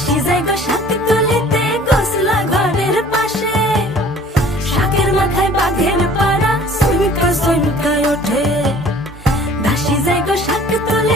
দাসী যায় গো শাক তুলিতে গোসলা ঘরের পাশে, শাকের মাথায় বাঘের পাড়া সুনকা সুনকা ওঠে। দাসী যায় গো শাক তুলিতে